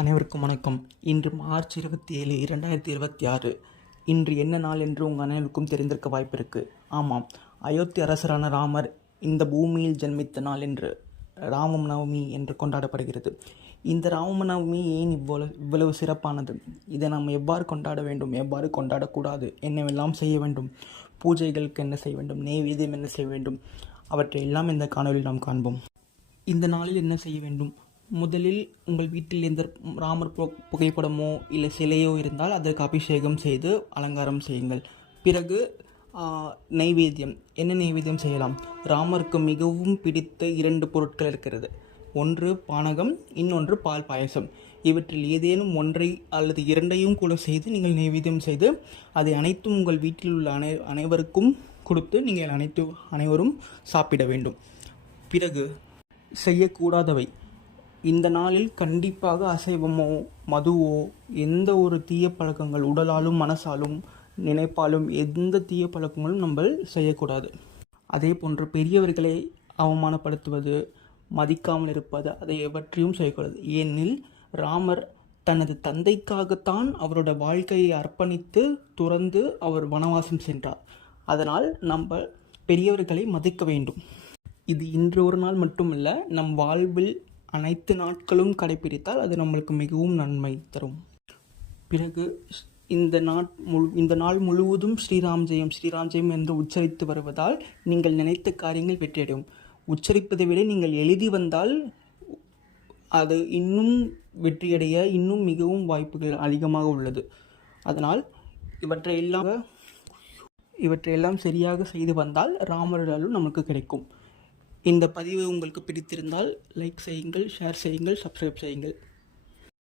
அனைவருக்கும் வணக்கம். இன்று மார்ச் 27, 2026. இன்று என்ன நாள் என்று உங்கள் அனைவருக்கும் தெரிந்திருக்க வாய்ப்பு இருக்குது. ஆமாம், அயோத்தி அரசரான ராமர் இந்த பூமியில் ஜென்மித்த நாள் என்று ராமநவமி என்று கொண்டாடப்படுகிறது. இந்த ராமநவமி ஏன் இவ்வளவு சிறப்பானது? இதை நாம் எவ்வாறு கொண்டாட வேண்டும், எவ்வாறு கொண்டாடக்கூடாது, என்னவெல்லாம் செய்ய வேண்டும், பூஜைகளுக்கு என்ன செய்ய வேண்டும், நெய்வேத்தியம் என்ன செய்ய வேண்டும், அவற்றை எல்லாம் இந்த காணொலியில் நாம் காண்போம். இந்த நாளில் என்ன செய்ய வேண்டும்? முதலில் உங்கள் வீட்டில் எந்த ராமர் புகைப்படமோ இல்லை சிலையோ இருந்தால் அதற்கு அபிஷேகம் செய்து அலங்காரம் செய்யுங்கள். பிறகு நெய்வேத்தியம். என்ன நெய்வேத்தியம் செய்யலாம்? ராமருக்கு மிகவும் பிடித்த 2 பொருட்கள் இருக்கிறது. ஒன்று பானகம், இன்னொன்று பால் பாயசம். இவற்றில் ஏதேனும் ஒன்றை அல்லது 2ஐயும் கூட செய்து நீங்கள் நெய்வேத்தியம் செய்து அதை அனைத்தும் உங்கள் வீட்டில் உள்ள அனைவருக்கும் கொடுத்து நீங்கள் அனைவரும் சாப்பிட வேண்டும். பிறகு செய்யக்கூடாதவை. இந்த நாளில் கண்டிப்பாக அசைவமோ மதுவோ எந்த ஒரு தீய பழக்கங்கள், உடலாலும் மனசாலும் நினைப்பாலும் எந்த தீய பழக்கங்களும் நம்ம செய்யக்கூடாது. அதே போன்று பெரியவர்களை அவமானப்படுத்துவது, மதிக்காமல் இருப்பது, அதை எவற்றையும் செய்யக்கூடாது. ஏனெனில் ராமர் தனது தந்தைக்காகத்தான் அவரோட வாழ்க்கையை அர்ப்பணித்து துறந்து அவர் வனவாசம் சென்றார். அதனால் நம்ம பெரியவர்களை மதிக்க வேண்டும். இது இன்று ஒரு நாள் மட்டுமல்ல, நம் வாழ்வில் அனைத்து நாட்களும் கடைபிடித்தால் அது நம்மளுக்கு மிகவும் நன்மை தரும். பிறகு இந்த நாள் முழுவதும் ஸ்ரீராம் ஜெயம் ஸ்ரீராம் ஜெயம் என்று உச்சரித்து வருவதால் நீங்கள் நினைத்த காரியங்கள் வெற்றியடையும். உச்சரிப்பதை விட நீங்கள் எழுதி வந்தால் அது இன்னும் வெற்றியடைய இன்னும் மிகவும் வாய்ப்புகள் அதிகமாக உள்ளது. அதனால் இவற்றையெல்லாம் சரியாக செய்து வந்தால் ராமராலும் நமக்கு கிடைக்கும். இந்த பதிவு உங்களுக்கு பிடித்திருந்தால் லைக் செய்யுங்கள், ஷேர் செய்யுங்கள், சப்ஸ்கிரைப் செய்யுங்கள்.